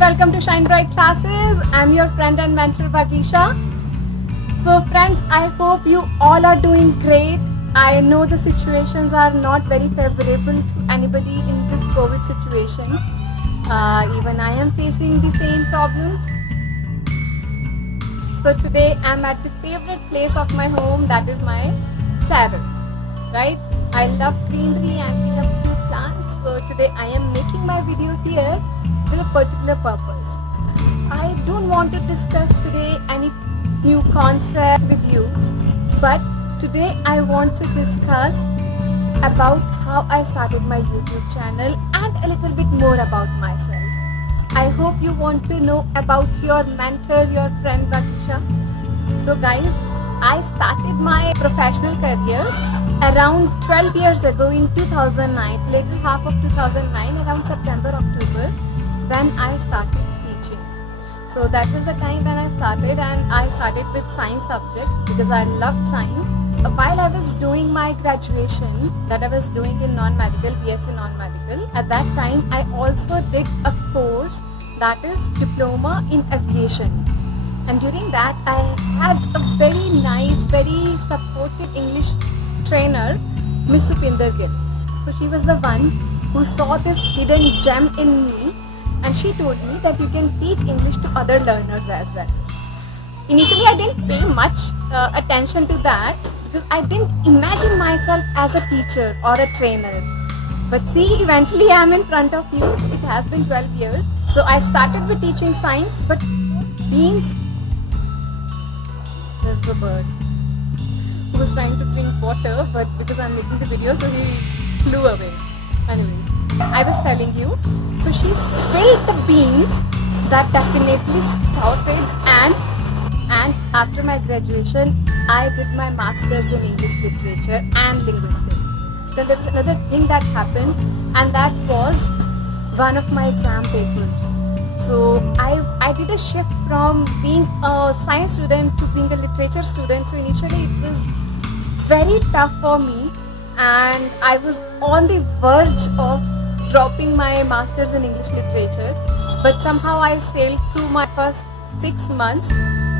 welcome to Shine Bright Classes. I'm your friend and mentor Bhagisha. So friends, I hope you all are doing great. I know the situations are not very favorable to anybody in this COVID situation. Even I am facing the same problems. So today I'm at the favorite place of my home, that is my terrace, right? I love greenery and we love cute plants. So today I am making my video here with a particular purpose. I don't want to discuss today any new concepts with you, but today I want to discuss about how I started my YouTube channel and a little bit more about myself. I hope you want to know about your mentor, your friend Bhagisha. So guys, I started my professional career around 12 years ago in 2009, later half of 2009, around September, October, when I started teaching. So that was the time when I started, and I started with science subject because I loved science. While I was doing my graduation that I was doing in non-medical, BSc non-medical, at that time I also did a course that is diploma in aviation. And during that I had a very nice, very supportive English trainer, Miss Supinder Gill. So she was the one who saw this hidden gem in me, and she told me that you can teach English to other learners as well. Initially I didn't pay much attention to that because I didn't imagine myself as a teacher or a trainer. But see, eventually I am in front of you. It has been 12 years. So I started with teaching science, but beans. There's a bird who was trying to drink water, but because I'm making the video, so he flew away. Anyways, I was telling you, so she spilled the beans that definitely started, and after my graduation, I did my master's in English literature and linguistics. Then there was another thing that happened, and that was one of my exam papers. So I did a shift from being a science student to being a literature student. So initially it was very tough for me, and I was on the verge of dropping my master's in English literature. But somehow I sailed through my first 6 months,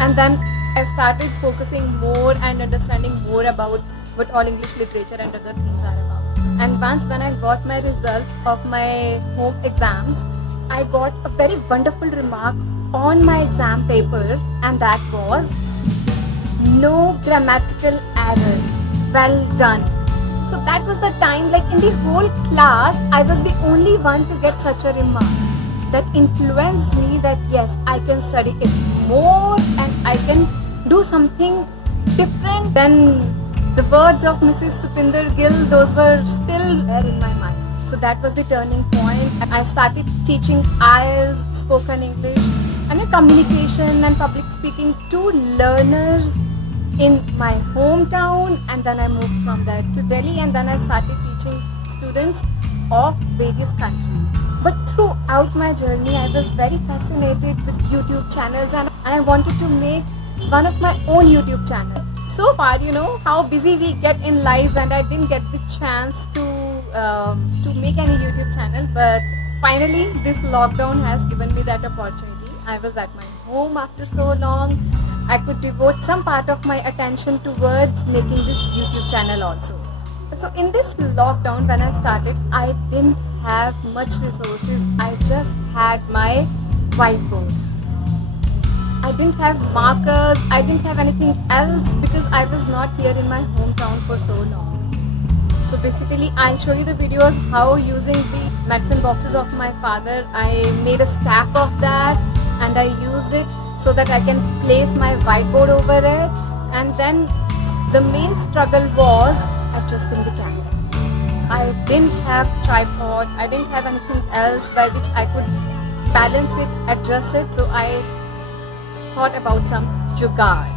and then I started focusing more and understanding more about what all English literature and other things are about. And once when I got my results of my home exams, I got a very wonderful remark on my exam paper, and that was, no grammatical error, well done. So that was the time, like in the whole class, I was the only one to get such a remark that influenced me that yes, I can study it more and I can do something different than the words of Mrs. Supinder Gill. Those were still there in my mind. So that was the turning point. I started teaching IELTS, spoken English, and communication and public speaking to learners in my hometown, and then I moved from there to Delhi, and then I started teaching students of various countries. But throughout my journey, I was very fascinated with YouTube channels, and I wanted to make one of my own YouTube channel. So far, you know how busy we get in lives, and I didn't get the chance to make any YouTube channel. But finally, this lockdown has given me that opportunity. I was at my home after so long. I could devote some part of my attention towards making this YouTube channel also. So in this lockdown, when I started, I didn't have much resources. I just had my whiteboard. I didn't have markers, I didn't have anything else because I was not here in my hometown for so long. So basically I'll show you the videos how using the medicine boxes of my father, I made a stack of that and I used it so that I can place my whiteboard over it. And then the main struggle was adjusting the camera. I didn't have tripod, I didn't have anything else by which I could balance it, adjust it. So I thought about some jugaad.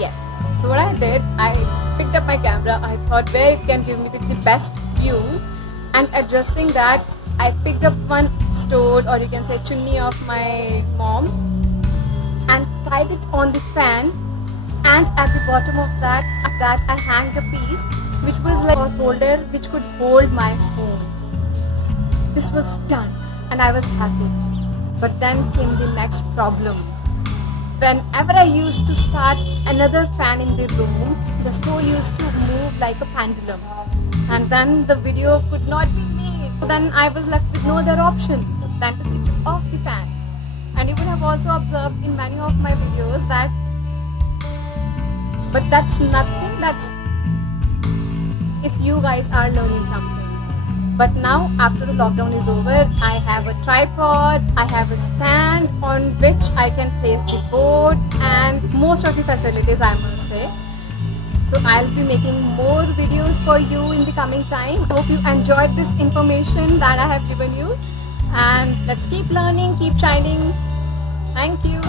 Yes. So what I did, I picked up my camera. I thought where it can give me the best view, and adjusting that, I picked up one stored, or you can say chunni of my mom, and tied it on the fan, and at the bottom of that I hanged a piece which was like a holder which could hold my phone. This was done and I was happy. But then came the next problem. Whenever I used to start another fan in the room, the stove used to move like a pendulum. And then the video could not be made. So then I was left with no other option than to switch off the fan. And you would have also observed in many of my videos that, but that's nothing, that's if you guys are learning something. But now after the lockdown is over, I have a tripod, I have a stand on which I can place the board and most of the facilities, I must say. So I'll be making more videos for you in the coming time. Hope you enjoyed this information that I have given you, and let's keep learning, keep shining. Thank you.